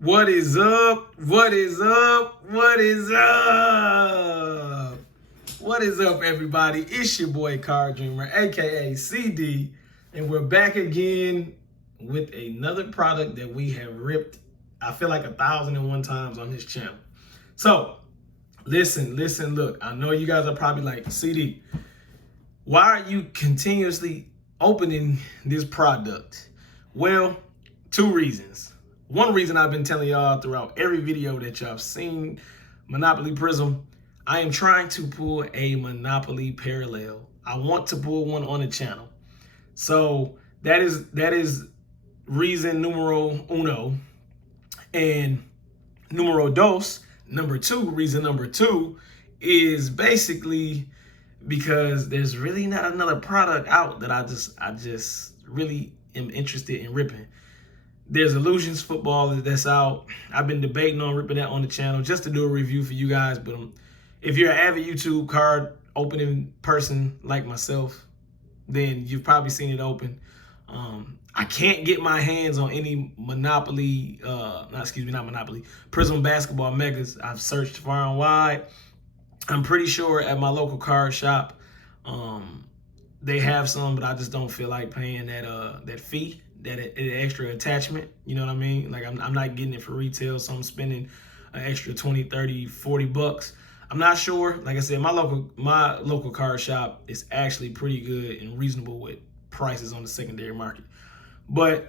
What is up? What is up? What is up? What is up, everybody? It's your boy Card Dreamer, aka CD, and we're back again with another product that we have ripped, I feel like 1,001 times on this channel. So, listen, look, I know you guys are probably like, CD, why are you continuously opening this product? Well, two reasons. One reason I've been telling y'all throughout every video that y'all have seen, Monopoly Prizm, I am trying to pull a Monopoly parallel. I want to pull one on the channel. So that is reason numero uno. And numero dos, reason number two is basically because there's really not another product out that I just really am interested in ripping. There's Illusions Football that's out. I've been debating on ripping that on the channel just to do a review for you guys. But if you're an avid YouTube card opening person like myself, then you've probably seen it open. I can't get my hands on any Monopoly, not Monopoly, Prizm Basketball Megas. I've searched far and wide. I'm pretty sure at my local card shop, they have some, but I just don't feel like paying that fee, that extra attachment. You know what I mean? Like I'm not getting it for retail, so I'm spending an extra 20, 30, 40 bucks. I'm not sure. Like I said, my local card shop is actually pretty good and reasonable with prices on the secondary market. But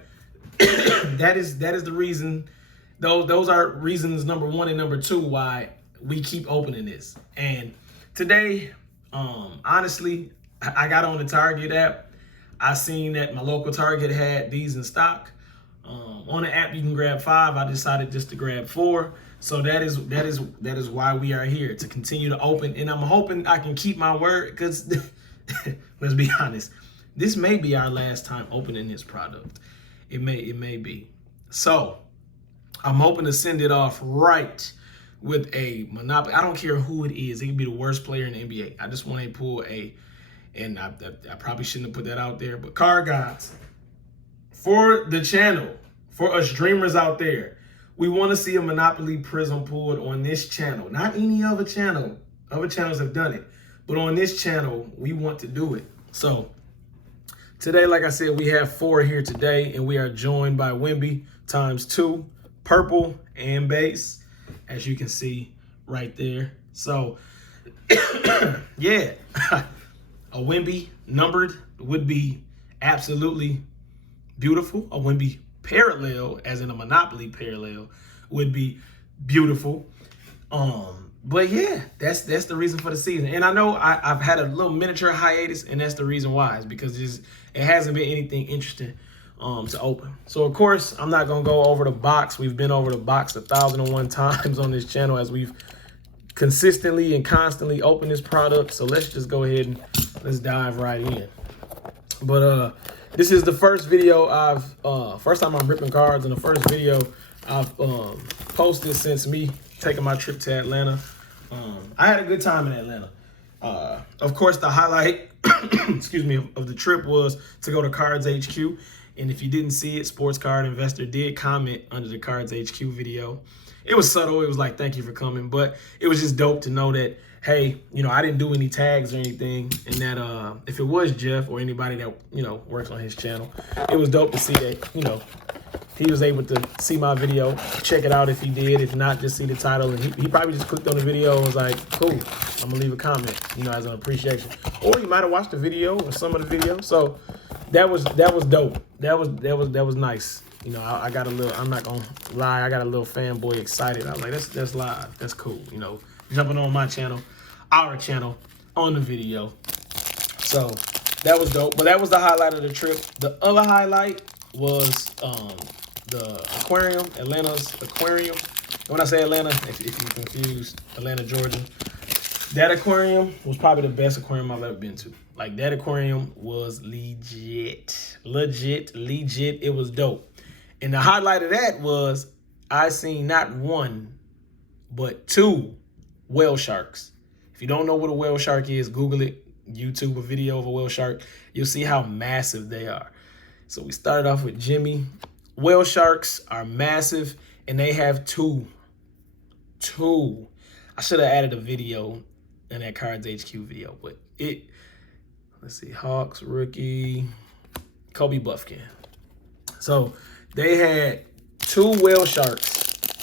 that is the reason. Those are reasons number one and number two why we keep opening this. And today, honestly, I got on the Target app. I seen that my local Target had these in stock. On the app, you can grab 5. I decided just to grab 4. So that is why we are here, to continue to open. And I'm hoping I can keep my word, because let's be honest, this may be our last time opening this product. It may be. So I'm hoping to send it off right with a Monopoly. I don't care who it is. It could be the worst player in the NBA. I just want to pull and I probably shouldn't have put that out there, but card gods, for the channel, for us dreamers out there, we want to see a Monopoly Prizm pulled on this channel. Not any other channel. Other channels have done it, but on this channel, we want to do it. So today, like I said, we have 4 here today, and we are joined by Wemby ×2, purple and base, as you can see right there. So yeah, a Wemby numbered would be absolutely beautiful. A Wemby parallel, as in a Monopoly parallel, would be beautiful. But yeah, that's the reason for the season. And I know I've had a little miniature hiatus, and that's the reason why. Is because it hasn't been anything interesting to open. So of course, I'm not gonna go over the box. We've been over the box 1,001 times on this channel as we've consistently and constantly opened this product. So let's just go ahead and let's dive right in. But this is the first video first time I'm ripping cards, and the first video I've posted since me taking my trip to Atlanta. I had a good time in Atlanta. Of course, the highlight, excuse me, of the trip was to go to Cards HQ. And if you didn't see it, Sports Card Investor did comment under the Cards HQ video. It was subtle. It was like, thank you for coming. But it was just dope to know that, hey, you know, I didn't do any tags or anything. And that if it was Jeff or anybody that, you know, works on his channel, it was dope to see that, you know, he was able to see my video, check it out if he did. If not, just see the title. And he probably just clicked on the video and was like, cool, I'm going to leave a comment, you know, as an appreciation. Or he might have watched the video or some of the video. So that was dope. That was nice. You know, I got a little, I'm not going to lie, I got a little fanboy excited. I was like, that's live. That's cool. You know, jumping on my channel, our channel, on the video. So that was dope. But that was the highlight of the trip. The other highlight was the aquarium, Atlanta's aquarium. When I say Atlanta, if you're confused, Atlanta, Georgia. That aquarium was probably the best aquarium I've ever been to. Like, that aquarium was legit. It was dope. And the highlight of that was I seen not 1, but 2 whale sharks. If you don't know what a whale shark is, Google it, YouTube a video of a whale shark. You'll see how massive they are. So we started off with Jimmy. Whale sharks are massive, and they have two. I should have added a video in that Cards HQ video, but let's see, Hawks rookie, Kobe Buffkin. So they had two whale sharks,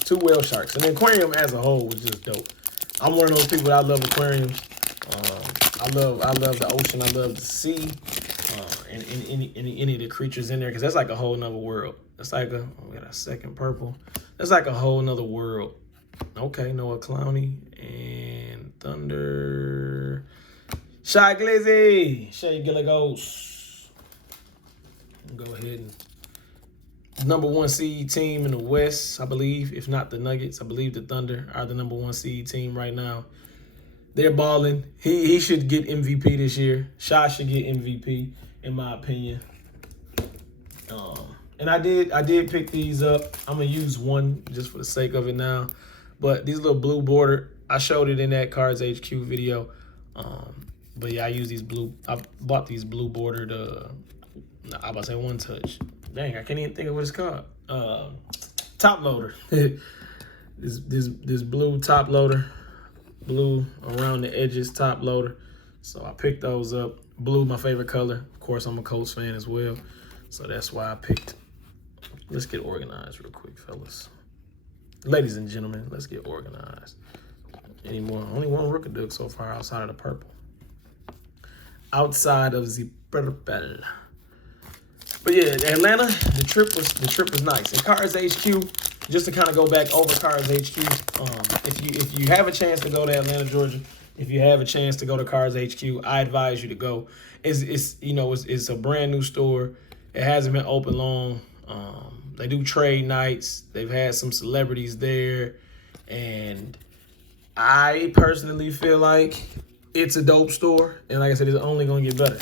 and the aquarium as a whole was just dope. I'm one of those people that I love aquariums. I love the ocean. I love the sea, and any of the creatures in there, because that's like a whole nother world. It's like we got a second purple. That's like a whole nother world. Okay, Noah Clowney and Thunder. Shy Glizzy, Shea Gilligos. Go ahead and #1 seed team in the West, I believe. If not the Nuggets, I believe the Thunder are the #1 seed team right now. They're balling. He should get MVP this year. Shy should get MVP, in my opinion. And I did pick these up. I'm gonna use one just for the sake of it now. But these little blue border, I showed it in that Cards HQ video. But yeah, I use these blue. I bought these blue bordered. I about to say One Touch. Dang, I can't even think of what it's called. Top loader. this blue top loader, blue around the edges top loader. So I picked those up. Blue, my favorite color. Of course, I'm a Colts fan as well, so that's why I picked. Let's get organized real quick, fellas. Ladies and gentlemen, let's get organized. Any more? Only one rookie duck so far outside of the purple. Outside of the purple. But yeah, Atlanta, the trip was nice. And Cards HQ, just to kind of go back over Cards HQ, if you have a chance to go to Atlanta, Georgia, if you have a chance to go to Cards HQ, I advise you to go. It's a brand new store. It hasn't been open long. They do trade nights. They've had some celebrities there, and I personally feel like it's a dope store. And like I said, it's only gonna get better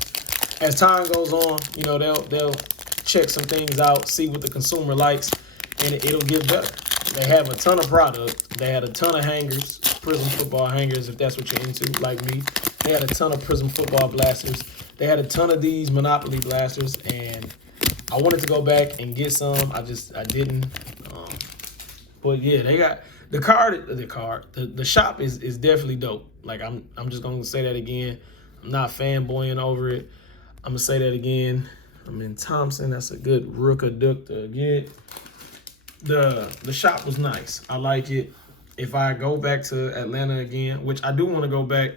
as time goes on. They'll check some things out, see what the consumer likes, and it'll get better. They have a ton of product. They had a ton of hangers, Prizm football hangers, if that's what you're into, like me. They had a ton of Prizm football blasters. They had a ton of these Monopoly blasters, and I wanted to go back and get some. I didn't. But yeah, they got the shop is definitely dope. Like I'm just gonna say that again. I'm not fanboying over it. I'm gonna say that again. I'm in Thompson. That's a good rookie duck to get. The shop was nice. I like it. If I go back to Atlanta again, which I do want to go back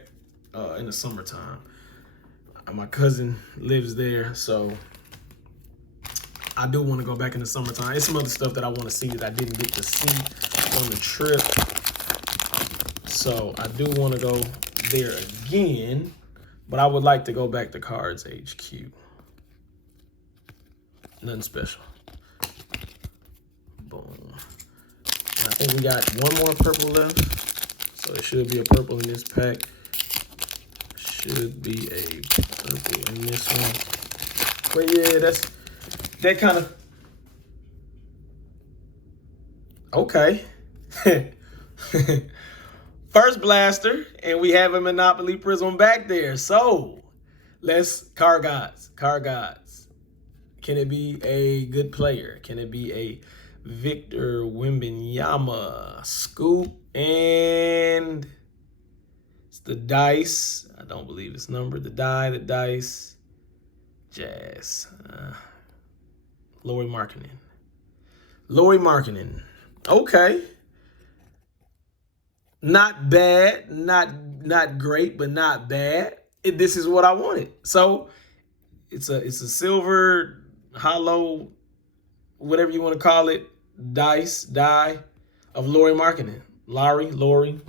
in the summertime. My cousin lives there, so I do want to go back in the summertime. It's some other stuff that I want to see that I didn't get to see on the trip. So I do want to go there again, but I would like to go back to Cards HQ. Nothing special. Boom. And I think we got one more purple left. So it should be a purple in this pack. Should be a purple in this one. But yeah, that kind of, okay. First blaster, and we have a Monopoly Prizm back there. So let's car gods. Can it be a good player? Can it be a Victor Wembanyama scoop? And it's the dice. I don't believe it's numbered. The dice. Jazz. Lauri Markkanen. Okay. Not bad. Not great, but not bad. This is what I wanted. So it's a silver hollow, whatever you want to call it, die of Lauri Markkanen. Lauri,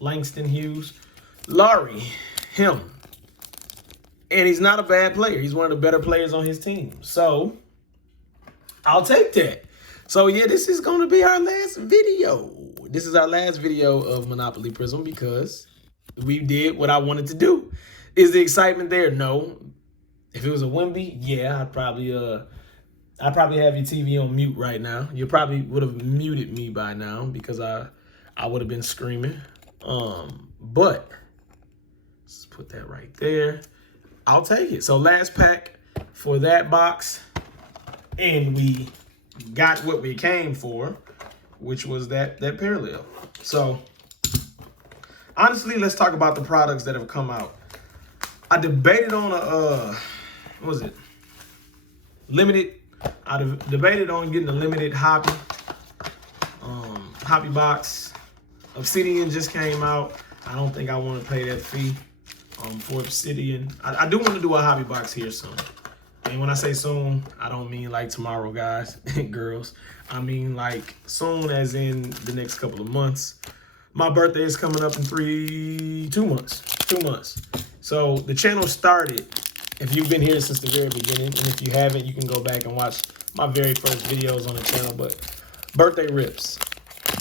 Langston Hughes. Lauri, him. And he's not a bad player. He's one of the better players on his team. So I'll take that. So yeah, this is going to be our last video. This is our last video of Monopoly Prizm because we did what I wanted to do. Is the excitement there? No. If it was a Wemby, yeah, I'd probably have your TV on mute right now. You probably would have muted me by now because I would have been screaming. But let's put that right there. I'll take it. So last pack for that box, and we got what we came for, which was that parallel. So honestly, let's talk about the products that have come out. I debated on what was it? Limited. I debated on getting a limited hobby box. Obsidian just came out. I don't think I want to pay that fee for Obsidian. I do want to do a hobby box here soon. And when I say soon, I don't mean like tomorrow, guys and girls. I mean like soon as in the next couple of months. My birthday is coming up in 2 months. 2 months. So the channel started, if you've been here since the very beginning, and if you haven't, you can go back and watch my very first videos on the channel, but birthday rips.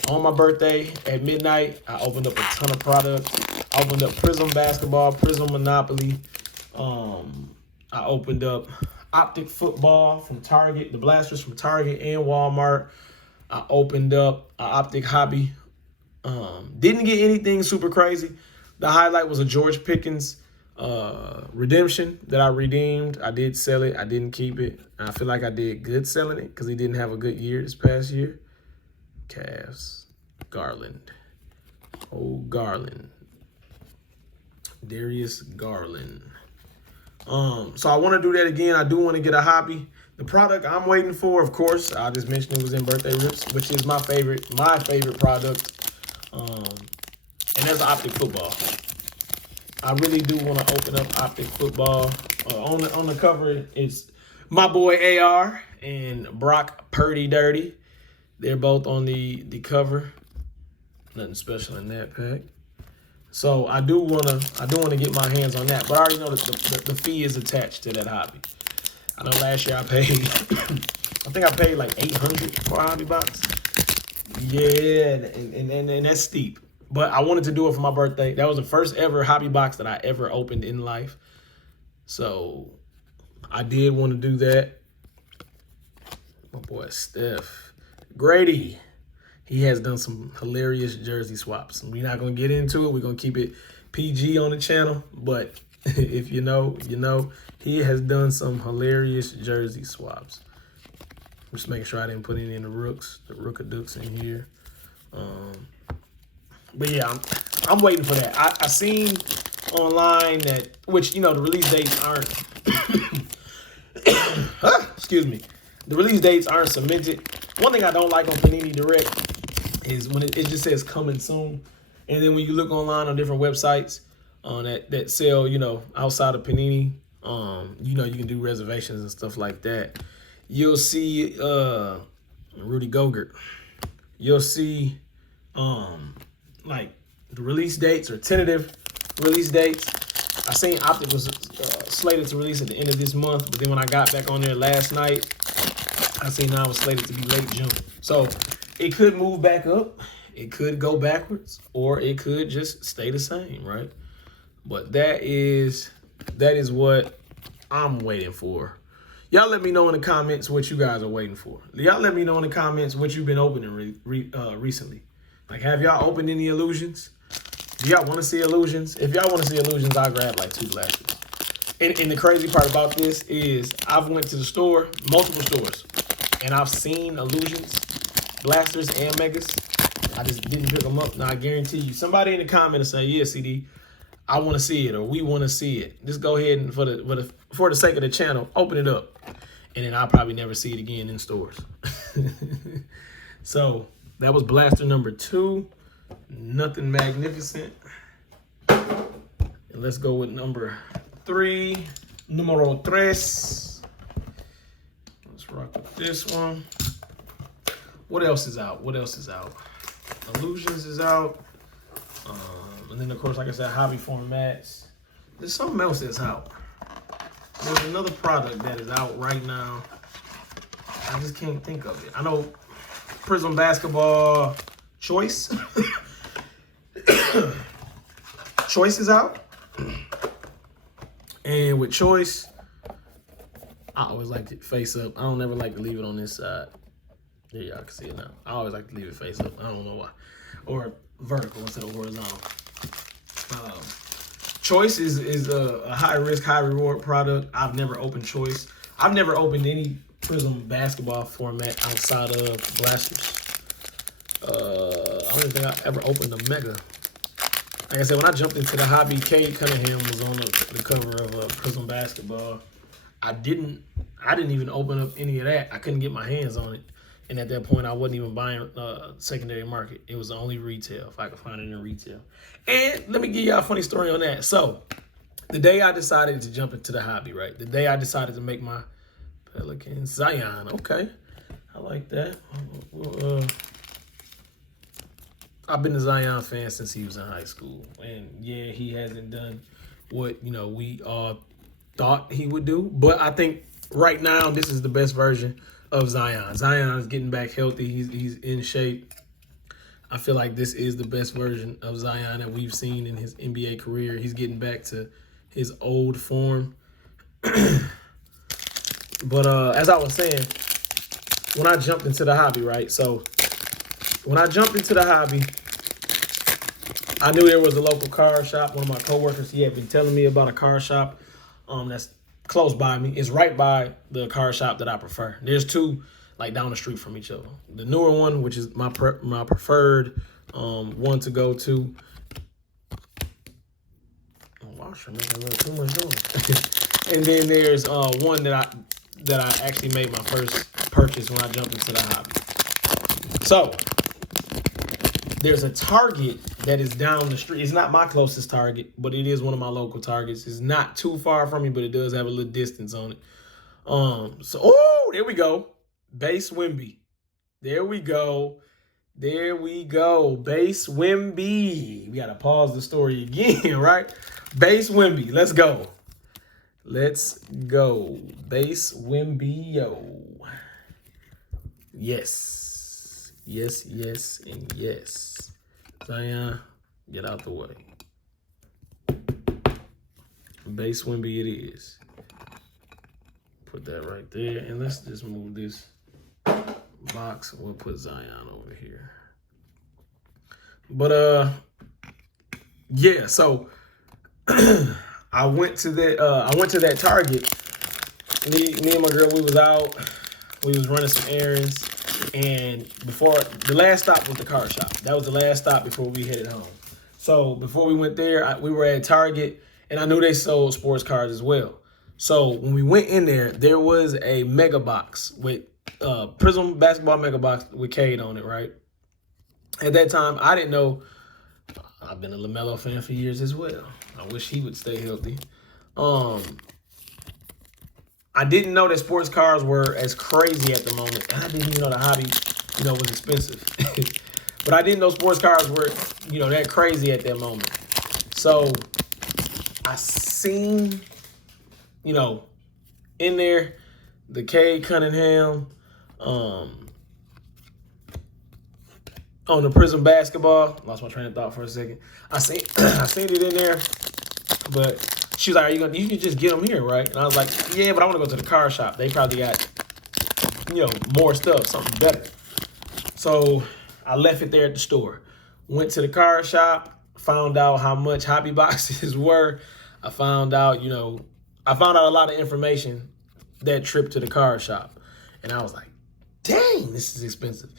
On my birthday at midnight, I opened up a ton of products. I opened up Prizm basketball, Prizm Monopoly. I opened up Optic football from Target, the blasters from Target and Walmart. I opened up an Optic hobby. Didn't get anything super crazy. The highlight was a George Pickens redemption that I redeemed. I did sell it. I didn't keep it. I feel like I did good selling it because he didn't have a good year this past year. Cavs. Garland. Oh, Garland. Darius Garland. So I want to do that again. I do want to get a hobby. The product I'm waiting for, of course, I just mentioned it was in Birthday Rips, which is my favorite product. And that's Optic football. I really do want to open up Optic football. On the cover, it's my boy AR and Brock Purdy Dirty. They're both on the cover. Nothing special in that pack. So I do wanna get my hands on that, but I already know that the fee is attached to that hobby. I know last year I paid, I think I paid like $800 for a hobby box. Yeah, and that's steep. But I wanted to do it for my birthday. That was the first ever hobby box that I ever opened in life. So I did want to do that. My boy Steph Grady. He has done some hilarious jersey swaps. We're not going to get into it. We're going to keep it PG on the channel. But if you know, you know. He has done some hilarious jersey swaps. Just making sure I didn't put any in the rookadooks in here. But yeah, I'm waiting for that. I seen online that, which, you know, the release dates aren't, excuse me. The release dates aren't cemented. One thing I don't like on Panini Direct is when it just says coming soon. And then when you look online on different websites that sell, you know, outside of Panini, you know, you can do reservations and stuff like that. You'll see Rudy Gobert. You'll see like the release dates or tentative release dates. I seen Optic was slated to release at the end of this month, but then when I got back on there last night, I seen now it was slated to be late June. So it could move back up, it could go backwards, or it could just stay the same, right? But that is what I'm waiting for. Y'all let me know in the comments what you guys are waiting for. Y'all let me know in the comments what you've been opening recently. Like, have y'all opened any illusions? Do y'all want to see illusions? If y'all want to see illusions, I'll grab like 2 blasters. And the crazy part about this is I've went to the store, multiple stores, and I've seen illusions, blasters, and megas. I just didn't pick them up. Now, I guarantee you, somebody in the comment will say, yeah, CD, I want to see it, or we want to see it. Just go ahead and for the sake of the channel, open it up. And then I'll probably never see it again in stores. So that was blaster number 2. Nothing magnificent. And let's go with number 3. Numero 3. Let's rock with this one. What else is out? What else is out? Illusions is out. And then, of course, like I said, hobby formats. There's something else that's out. There's another product that is out right now. I just can't think of it. I know Prizm basketball choice. Choice is out. And with choice, I always like it face up. I don't ever like to leave it on this side. There y'all can see it now. I always like to leave it face up. I don't know why. Or vertical instead of horizontal. Choice is a high risk, high reward product. I've never opened Choice. I've never opened any Prizm basketball format outside of blasters. I don't even think I ever opened a Mega. Like I said, when I jumped into the hobby, Cade Cunningham was on the cover of Prizm basketball. I didn't even open up any of that. I couldn't get my hands on it. And at that point, I wasn't even buying secondary market. It was only retail, if I could find it in retail. And let me give y'all a funny story on that. So, the day I decided to jump into the hobby, right? The day I decided to make my Pelican Zion. Okay, I like that. I've been a Zion fan since he was in high school. And yeah, he hasn't done what, we all thought he would do. But I think right now, this is the best version of Zion. Zion is getting back healthy. He's in shape. I feel like this is the best version of Zion that we've seen in his NBA career. He's getting back to his old form. But as I was saying, when I jumped into the hobby, right? So when I jumped into the hobby, I knew there was a local car shop. One of my coworkers, he had been telling me about a car shop that's close by me. It's right by the car shop that I prefer. There's two like down the street from each other. The newer one, which is my preferred one to go to. Oh, washer making a little too much noise. And then there's one that I actually made my first purchase when I jumped into the hobby. So there's a Target that is down the street. It's not my closest Target, but it is one of my local Targets. It's not too far from me, but it does have a little distance on it. There we go. Base Wimby. There we go. Base Wimby. We got to pause the story again, right? Base Wimby. Let's go. Base Wimby, yo. Yes, and yes. Zion, get out the way. Base Wimby it is. Put that right there. And let's just move this box. We'll put Zion over here. But yeah, so I went to that Target. Me and my girl, we was out. We was running some errands. And the last stop was the car shop. That was the last stop before we headed home. So before we went there, we were at Target, and I knew they sold sports cars as well. So when we went in there, there was a mega box with Prizm basketball mega box with Cade on it, right? At that time, I didn't know. I've been a LaMelo fan for years as well. I wish he would stay healthy. I didn't know that sports cars were as crazy at the moment. And I didn't even know the hobby, was expensive. But I didn't know sports cars were, that crazy at that moment. So I seen, in there, the Cade Cunningham on the Prizm basketball. Lost my train of thought for a second. I seen it in there, but she was like, you can just get them here, right? And I was like, yeah, but I want to go to the car shop. They probably got, more stuff, something better. So I left it there at the store. Went to the car shop, found out how much hobby boxes were. I found out, a lot of information that trip to the car shop. And I was like, dang, this is expensive.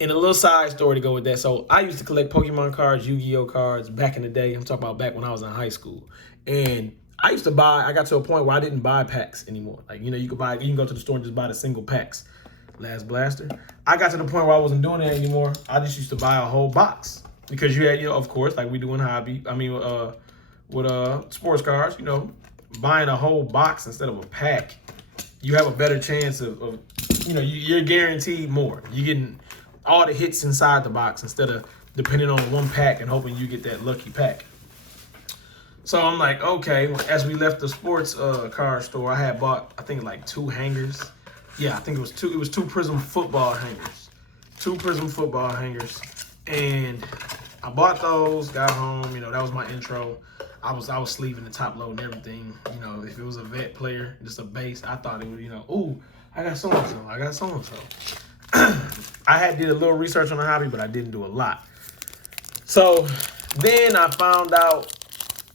And a little side story to go with that. So I used to collect Pokemon cards, Yu-Gi-Oh cards back in the day. I'm talking about back when I was in high school. And I got to a point where I didn't buy packs anymore. Like, you can go to the store and just buy the single packs. Last blaster. I got to the point where I wasn't doing that anymore. I just used to buy a whole box. Because you had, of course, like we do in hobby. With sports cars, buying a whole box instead of a pack, you have a better chance of you're guaranteed more. You're getting all the hits inside the box instead of depending on one pack and hoping you get that lucky pack. So I'm like, okay. As we left the sports car store, I had bought, I think, like 2 hangers. Yeah, I think it was 2. It was 2 Prizm football hangers. 2 Prizm football hangers. And I bought those, got home, that was my intro. I was sleeving the top load and everything. If it was a vet player, just a base, I thought it would, ooh, I got so-and-so. I had did a little research on the hobby, but I didn't do a lot. So then I found out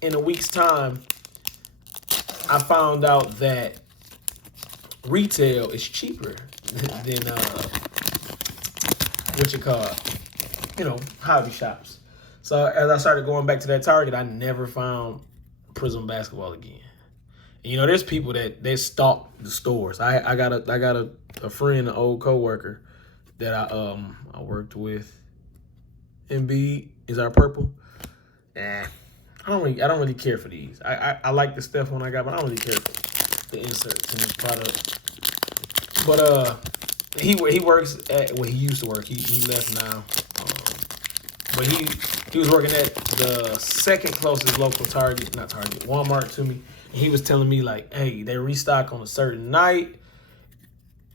in a week's time, I found out that retail is cheaper than hobby shops. So as I started going back to that Target, I never found Prizm basketball again. And, there's people that stalk the stores. I got a friend, an old coworker that I worked with. Embiid is our purple. I don't really care for these. I like the stuff when I got, but I don't really care for the inserts in this product. But he works at he used to work. He left now. But he was working at the second closest local Walmart to me. And he was telling me like, hey, they restock on a certain night.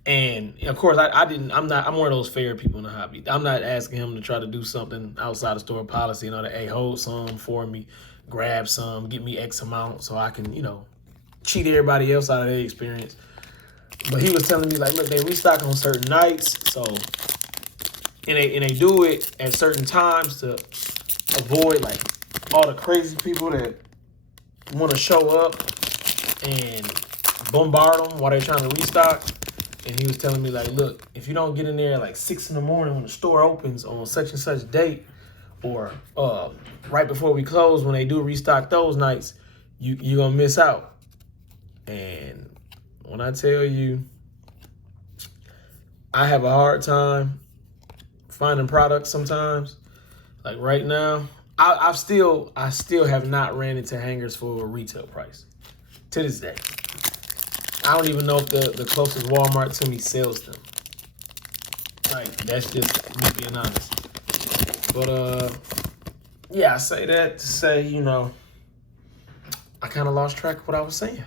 And of course, I'm one of those fair people in the hobby. I'm not asking him to try to do something outside of store policy, hey, hold some for me, grab some, get me X amount so I can, cheat everybody else out of their experience. But he was telling me like, look, they restock on certain nights, so and they do it at certain times to avoid like all the crazy people that want to show up and bombard them while they're trying to restock. And he was telling me like, look, if you don't get in there at like 6 in the morning when the store opens on such and such date, or right before we close when they do restock those nights, you're gonna miss out. And when I tell you, I have a hard time finding products sometimes. Like right now, I still have not ran into hangers for a retail price to this day. I don't even know if the closest Walmart to me sells them. Like, that's just me being honest. But yeah, I say that to say, I kind of lost track of what I was saying.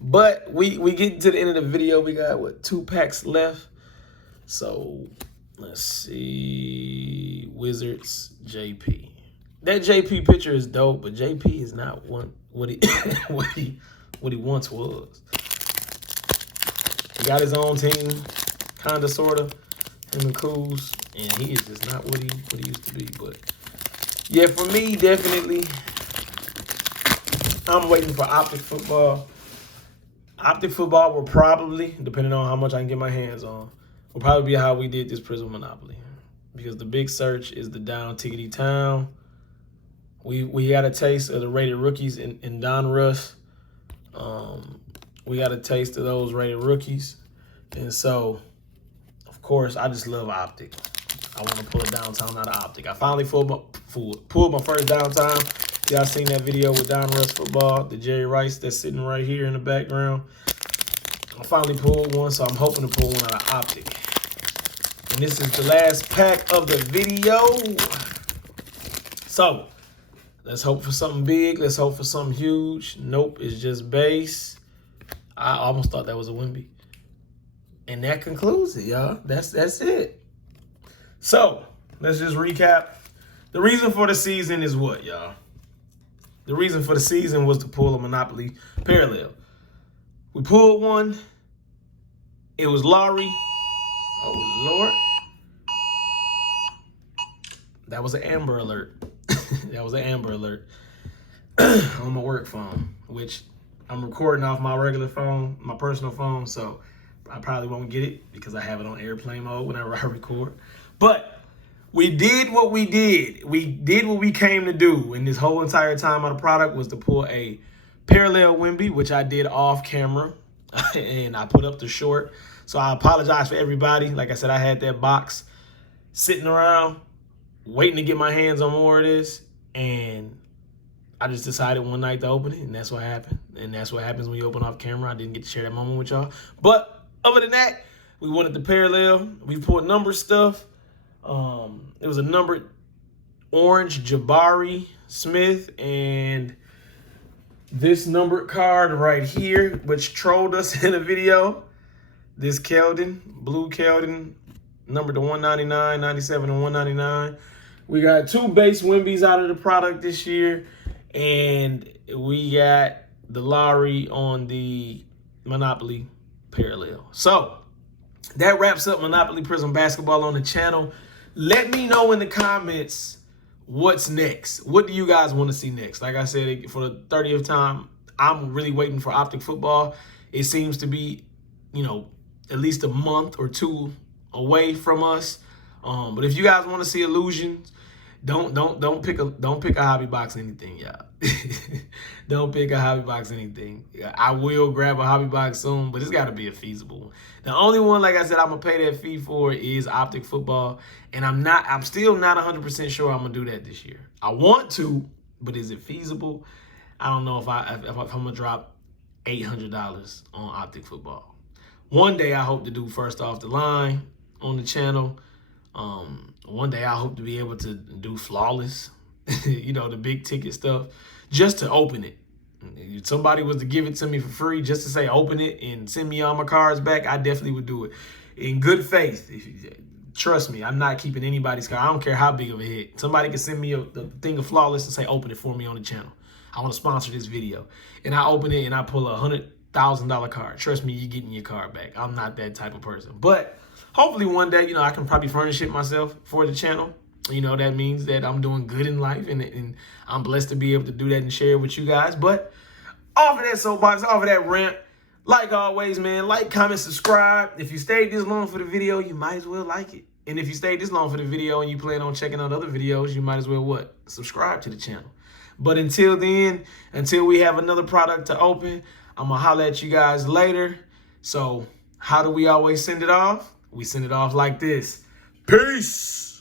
But we get to the end of the video. We got 2 packs left. So let's see. Wizards JP. That JP picture is dope, but JP is not what he once was. He got his own team, kinda sorta, him and Kuz, and he is just not what he used to be. But yeah, for me, definitely, I'm waiting for Optic Football. Optic Football will probably, depending on how much I can get my hands on, will probably be how we did this Prizm Monopoly. Because the big search is the down tickety town. We got a taste of the rated rookies in Don Russ. We got a taste of those rated rookies. And so, of course, I just love Optic. I want to pull a downtown out of Optic. I finally pulled my first downtown. Y'all seen that video with Don Russ football, the Jerry Rice that's sitting right here in the background. I finally pulled one, so I'm hoping to pull one out of Optic. And this is the last pack of the video. So, let's hope for something big. Let's hope for something huge. Nope, it's just base. I almost thought that was a Wemby. And that concludes it, y'all. That's it. So, let's just recap. The reason for the season is what, y'all? The reason for the season was to pull a Monopoly parallel. We pulled one. It was Lowry. Oh, Lord. That was an Amber Alert. That was an Amber Alert on my work phone, which I'm recording off my regular phone, my personal phone, so I probably won't get it because I have it on airplane mode whenever I record. But we did what we did. We did what we came to do. And this whole entire time of the product was to pull a parallel Wemby, which I did off camera, and I put up the short. So I apologize for everybody. Like I said, I had that box sitting around waiting to get my hands on more of this, and I just decided one night to open it, and that's what happened. And that's what happens when you open off camera. I didn't get to share that moment with y'all. But other than that, we wanted the parallel. We pulled number stuff. It was a numbered orange Jabari Smith, and this numbered card right here, which trolled us in a video. This Keldon, blue Keldon, numbered to 199, 97, and 199. We got 2 base Wembys out of the product this year, and we got the Lowry on the Monopoly parallel. So that wraps up Monopoly Prizm Basketball on the channel. Let me know in the comments what's next. What do you guys want to see next? Like I said, for the 30th time, I'm really waiting for Optic Football. It seems to be, you know, at least a month or two away from us. But if you guys want to see illusions, don't pick a hobby box anything, y'all. Don't pick a hobby box anything. I will grab a hobby box soon, but it's got to be a feasible one. The only one, like I said, I'm gonna pay that fee for is Optic Football, and I'm still not 100% sure I'm gonna do that this year. I want to, but is it feasible? I don't know if I'm gonna drop $800 on Optic Football. One day I hope to do first off the line on the channel. One day I hope to be able to do flawless, you know, the big ticket stuff, just to open it. If somebody was to give it to me for free just to say open it and send me all my cards back, I definitely would do it in good faith. Trust me, I'm not keeping anybody's card. I don't care how big of a hit. Somebody can send me the thing of flawless and say open it for me on the channel. I want to sponsor this video, and I open it and I pull a $100,000 card. Trust me, you're getting your card back. I'm not that type of person, but hopefully one day, you know, I can probably furnish it myself for the channel. You know, that means that I'm doing good in life, and I'm blessed to be able to do that and share it with you guys. But off of that soapbox, off of that rant, like always, man, like, comment, subscribe. If you stayed this long for the video, you might as well like it. And if you stayed this long for the video and you plan on checking out other videos, you might as well what? Subscribe to the channel. But until then, until we have another product to open, I'm going to holler at you guys later. So how do we always send it off? We send it off like this. Peace.